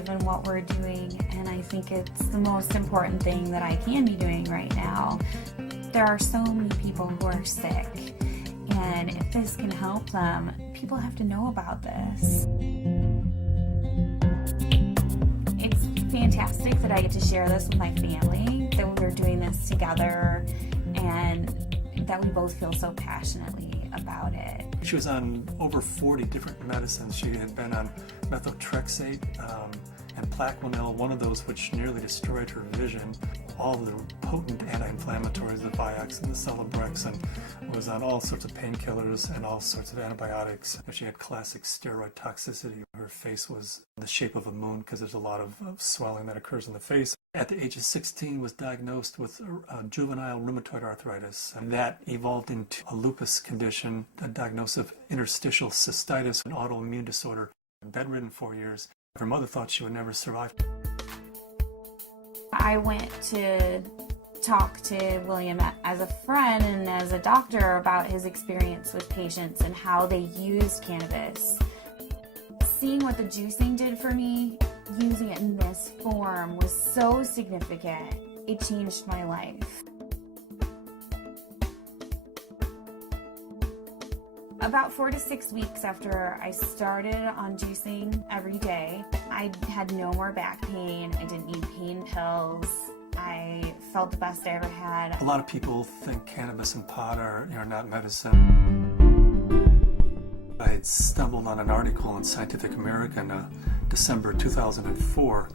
given what we're doing, and I think it's the most important thing that I can be doing right now. There are so many people who are sick, and if this can help them, people have to know about this. It's fantastic that I get to share this with my family, that we're doing this together, and that we both feel so passionately about it. She was on over 40 different medicines. She had been on methotrexate and Plaquenil, one of those which nearly destroyed her vision. All the potent anti-inflammatories, the Vioxx and the Celebrex, and was on all sorts of painkillers and all sorts of antibiotics. She had classic steroid toxicity. Her face was the shape of a moon because there's a lot of swelling that occurs in the face. At the age of 16, was diagnosed with juvenile rheumatoid arthritis, and that evolved into a lupus condition, a diagnosis of interstitial cystitis, an autoimmune disorder. Bedridden 4 years. Her mother thought she would never survive. I went to talk to William as a friend and as a doctor about his experience with patients and how they used cannabis. Seeing what the juicing did for me, using it in this form, was so significant. It changed my life. About 4 to 6 weeks after I started on juicing every day, I had no more back pain. I didn't need pain pills. I felt the best I ever had. A lot of people think cannabis and pot are not medicine. I had stumbled on an article in Scientific American, December 2004.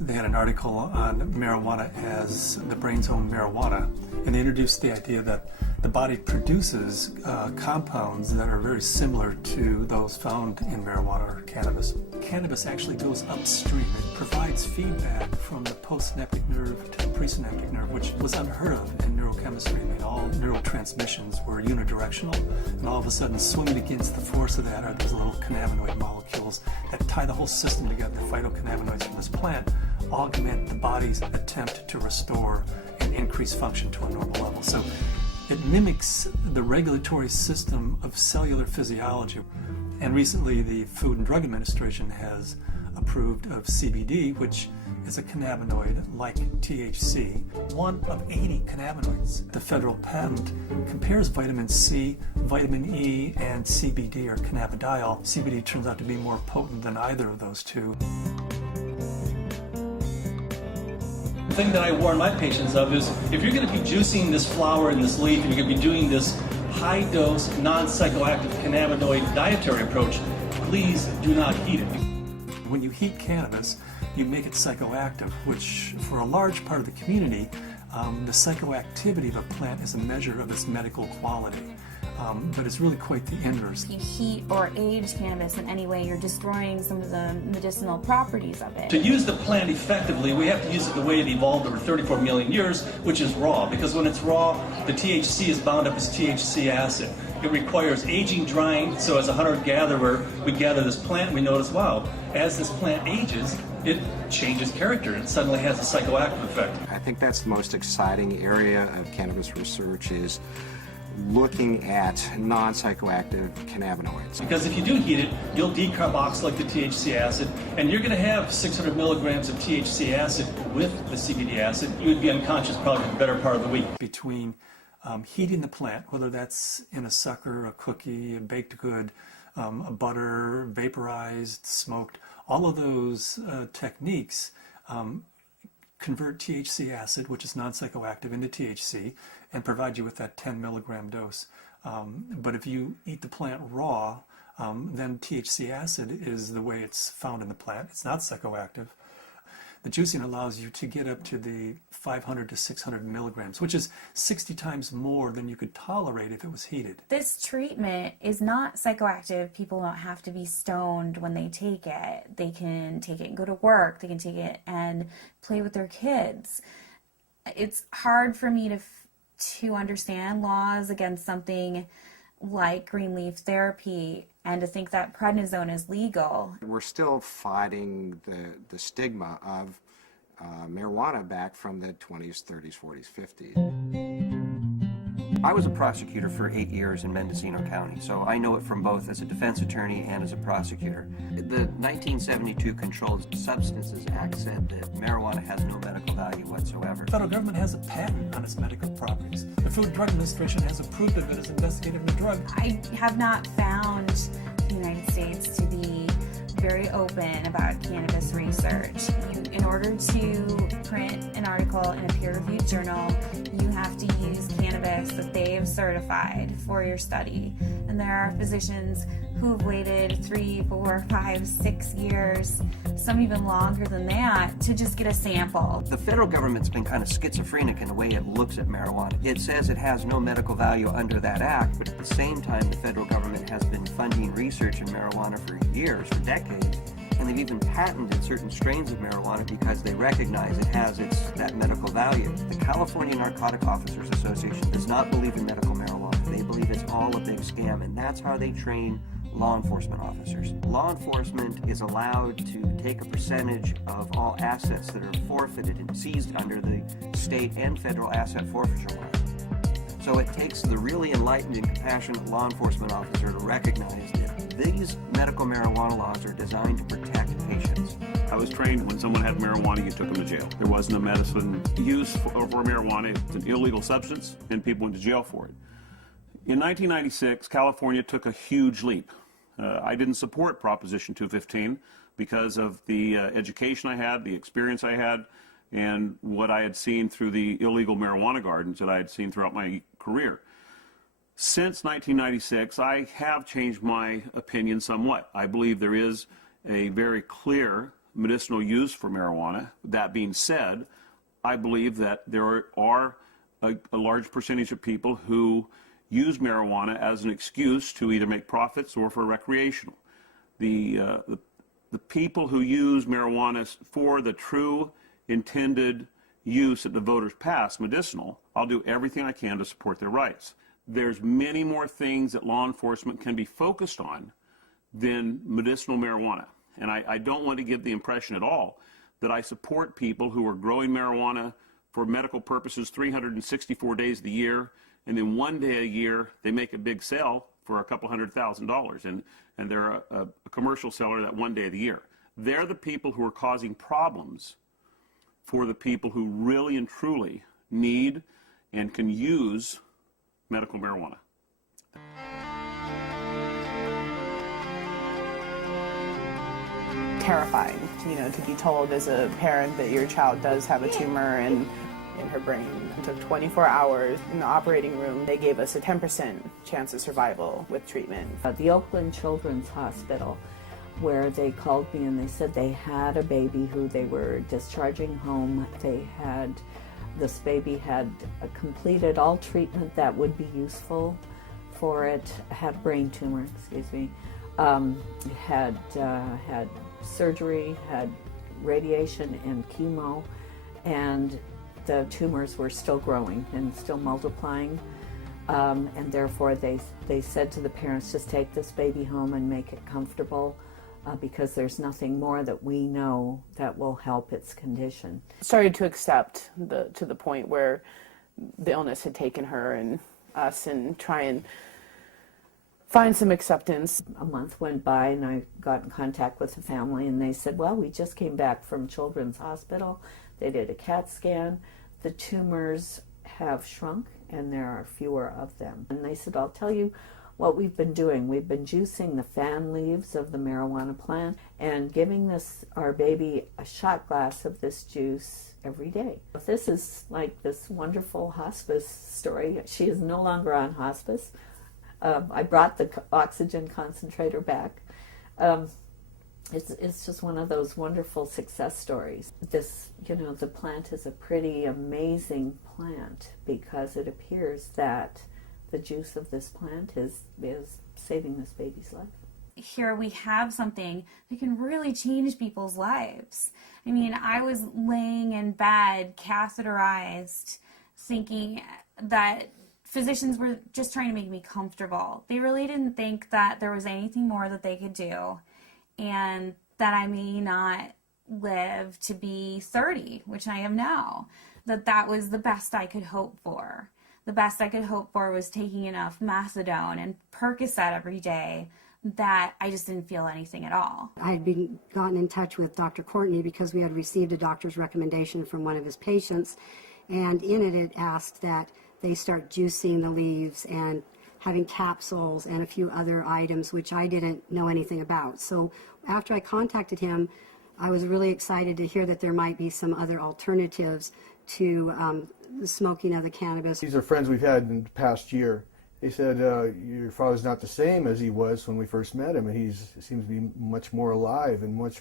They had an article on marijuana as the brain's own marijuana, and they introduced the idea that the body produces compounds that are very similar to those found in marijuana or cannabis. Cannabis actually goes upstream. It provides feedback from the postsynaptic nerve to the presynaptic nerve, which was unheard of in neurochemistry. I mean, all neurotransmissions were unidirectional, and all of a sudden, swimming against the force of that are those little cannabinoid molecules that tie the whole system together. The phytocannabinoids from this plant augment the body's attempt to restore and increase function to a normal level. So it mimics the regulatory system of cellular physiology. And recently the Food and Drug Administration has approved of CBD, which is a cannabinoid like THC, one of 80 cannabinoids. The federal patent compares vitamin C, vitamin E, and CBD, or cannabidiol. CBD turns out to be more potent than either of those two. The thing that I warn my patients of is, if you're going to be juicing this flower and this leaf, and you're going to be doing this high-dose, non-psychoactive cannabinoid dietary approach, please do not heat it. When you heat cannabis, you make it psychoactive, which for a large part of the community, the psychoactivity of a plant is a measure of its medical quality. But it's really quite the inverse. If you heat or age cannabis in any way, you're destroying some of the medicinal properties of it. To use the plant effectively, we have to use it the way it evolved over 34 million years, which is raw. Because when it's raw, the THC is bound up as THC acid. It requires aging, drying, so as a hunter-gatherer, we gather this plant and we notice, wow, as this plant ages, it changes character and suddenly has a psychoactive effect. I think that's the most exciting area of cannabis research, is looking at non-psychoactive cannabinoids. Because if you do heat it, you'll decarboxylate the THC acid, and you're going to have 600 milligrams of THC acid with the CBD acid. You would be unconscious probably for the better part of the week. Between heating the plant, whether that's in a sucker, a cookie, a baked good, a butter, vaporized, smoked, all of those techniques convert THC acid, which is non-psychoactive, into THC and provide you with that 10 milligram dose. But if you eat the plant raw, then THC acid is the way it's found in the plant. It's not psychoactive. The juicing allows you to get up to the 500 to 600 milligrams, which is 60 times more than you could tolerate if it was heated. This treatment is not psychoactive. People don't have to be stoned when they take it. They can take it and go to work. They can take it and play with their kids. It's hard for me to understand laws against something like green leaf therapy and to think that prednisone is legal. We're still fighting the stigma of marijuana back from the 20s, 30s, 40s, 50s. I was a prosecutor for 8 years in Mendocino County, so I know it from both as a defense attorney and as a prosecutor. The 1972 Controlled Substances Act said that marijuana has no medical value whatsoever. The federal government has a patent on its medical properties. The Food and Drug Administration has approved of it as investigative new drug. I have not found the United States to be very open about cannabis research. In order to print an article in a peer-reviewed journal, you have to use cannabis that they have certified for your study. And there are physicians who've waited 3, 4, 5, 6 years, some even longer than that, to just get a sample. The federal government's been kind of schizophrenic in the way it looks at marijuana. It says it has no medical value under that act, but at the same time, the federal government has been funding research in marijuana for years, for decades. And they've even patented certain strains of marijuana because they recognize it has that medical value. The California Narcotic Officers Association does not believe in medical marijuana. They believe it's all a big scam, and that's how they train law enforcement officers. Law enforcement is allowed to take a percentage of all assets that are forfeited and seized under the state and federal asset forfeiture law. So it takes the really enlightened and compassionate law enforcement officer to recognize that these medical marijuana laws are designed to protect patients. I was trained when someone had marijuana, you took them to jail. There wasn't a medicine use for marijuana. It's an illegal substance, and people went to jail for it. In 1996, California took a huge leap. I didn't support Proposition 215 because of the education I had, the experience I had, and what I had seen through the illegal marijuana gardens that I had seen throughout my career. Since 1996, I have changed my opinion somewhat. I believe there is a very clear medicinal use for marijuana. That being said, I believe that there are a large percentage of people who use marijuana as an excuse to either make profits or for recreational. The people who use marijuana for the true intended use that the voters passed, medicinal, I'll do everything I can to support their rights. There's many more things that law enforcement can be focused on than medicinal marijuana. And I don't want to give the impression at all that I support people who are growing marijuana for medical purposes 364 days of the year, and then one day a year they make a big sale for a couple $100,000, and they're a commercial seller that one day of the year. They're the people who are causing problems for the people who really and truly need and can use medical marijuana. Terrifying, to be told as a parent that your child does have a tumor in her brain. It took 24 hours in the operating room. They gave us a 10% chance of survival with treatment. The Oakland Children's Hospital, where they called me and they said they had a baby who they were discharging home. This baby had completed all treatment that would be useful for it, had a brain tumor, had surgery, had radiation and chemo, and the tumors were still growing and still multiplying, and therefore they said to the parents, just take this baby home and make it comfortable, because there's nothing more that we know that will help its condition. Started to accept to the point where the illness had taken her and us, and try and find some acceptance. A month went by and I got in contact with the family, and they said, well, we just came back from Children's Hospital. They did a CAT scan. The tumors have shrunk and there are fewer of them. And they said, I'll tell you what we've been doing. We've been juicing the fan leaves of the marijuana plant and giving our baby a shot glass of this juice every day. This is like this wonderful hospice story. She is no longer on hospice. I brought the oxygen concentrator back. It's just one of those wonderful success stories. The plant is a pretty amazing plant because it appears that the juice of this plant is saving this baby's life. Here we have something that can really change people's lives. I mean, I was laying in bed, catheterized, thinking that physicians were just trying to make me comfortable. They really didn't think that there was anything more that they could do, and that I may not live to be 30, which I am now. That was the best I could hope for. the best I could hope for was taking enough methadone and Percocet every day that I just didn't feel anything at all. I had gotten in touch with Dr. Courtney because we had received a doctor's recommendation from one of his patients, and in it asked that they start juicing the leaves and having capsules and a few other items which I didn't know anything about. So after I contacted him, I was really excited to hear that there might be some other alternatives to the smoking of the cannabis. These are friends we've had in the past year. They said, your father's not the same as he was when we first met him, and he seems to be much more alive and much,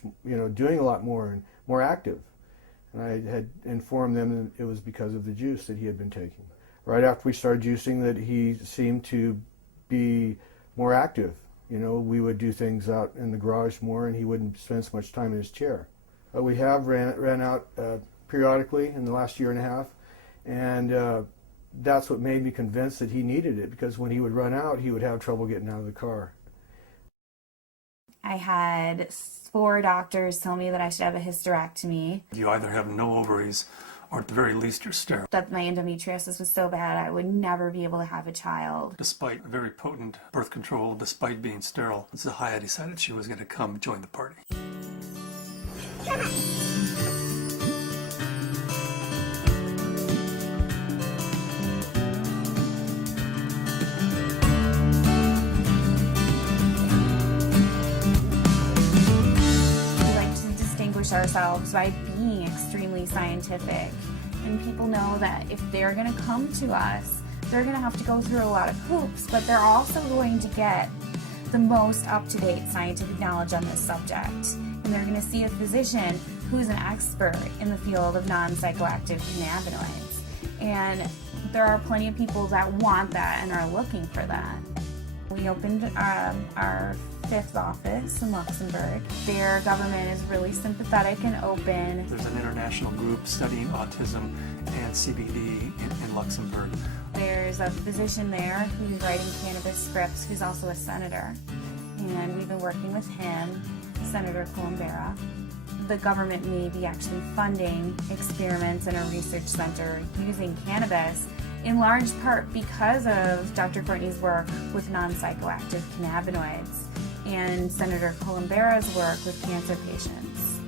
doing a lot more and more active. And I had informed them that it was because of the juice that he had been taking. Right after we started juicing, that he seemed to be more active. We would do things out in the garage more, and he wouldn't spend so much time in his chair. But we have ran out periodically in the last year and a half, and that's what made me convinced that he needed it, because when he would run out, he would have trouble getting out of the car. I had 4 doctors tell me that I should have a hysterectomy. You either have no ovaries, or at the very least you're sterile. That my endometriosis was so bad I would never be able to have a child. Despite very potent birth control, despite being sterile, Zahaya decided she was going to come join the party. Ourselves by being extremely scientific, and people know that if they're going to come to us, they're going to have to go through a lot of hoops, but they're also going to get the most up-to-date scientific knowledge on this subject, and they're going to see a physician who's an expert in the field of non-psychoactive cannabinoids. And there are plenty of people that want that and are looking for that. We opened our 5th office in Luxembourg. Their government is really sympathetic and open. There's an international group studying autism and CBD in Luxembourg. There's a physician there who's writing cannabis scripts who's also a senator. And we've been working with him, Senator Columbera. The government may be actually funding experiments in a research center using cannabis, in large part because of Dr. Courtney's work with non-psychoactive cannabinoids and Senator Columbera's work with cancer patients.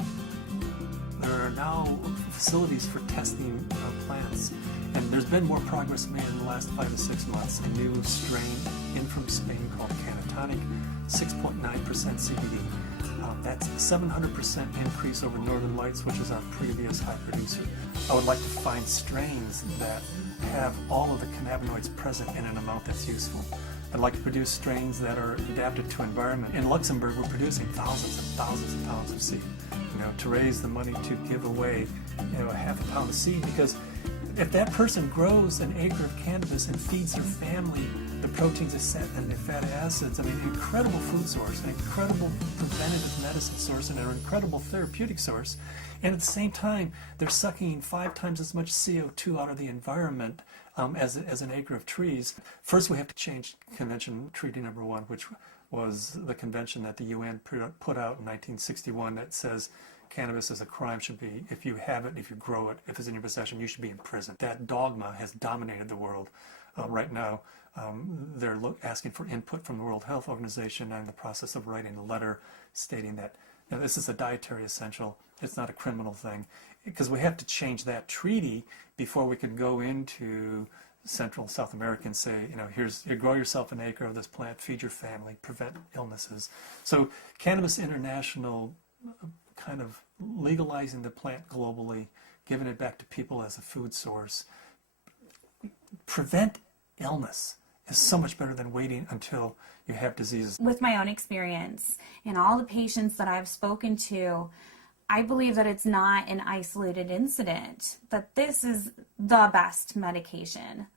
There are now facilities for testing plants, and there's been more progress made in the last 5 to 6 months. A new strain in from Spain called Cannatonic, 6.9% CBD. That's a 700% increase over Northern Lights, which is our previous high producer. I would like to find strains that have all of the cannabinoids present in an amount that's useful. I'd like to produce strains that are adapted to environment. In Luxembourg, we're producing thousands and thousands of pounds of seed, to raise the money to give away, a half a pound of seed, because if that person grows an acre of cannabis and feeds their family the proteins and the fatty acids, incredible food source, an incredible preventative medicine source, and an incredible therapeutic source. And at the same time, they're sucking 5 times as much CO2 out of the environment as an acre of trees. First, we have to change Convention Treaty Number 1, which was the convention that the UN put out in 1961 that says cannabis is a crime, should be, if you have it, if you grow it, if it's in your possession, you should be in prison. That dogma has dominated the world right now. They're asking for input from the World Health Organization. I'm in the process of writing a letter stating that this is a dietary essential. It's not a criminal thing, because we have to change that treaty before we can go into Central South America and say, you grow yourself an acre of this plant, feed your family, prevent illnesses. So Cannabis International kind of legalizing the plant globally, giving it back to people as a food source, prevent illness is so much better than waiting until you have diseases. With my own experience and all the patients that I've spoken to, I believe that it's not an isolated incident, that this is the best medication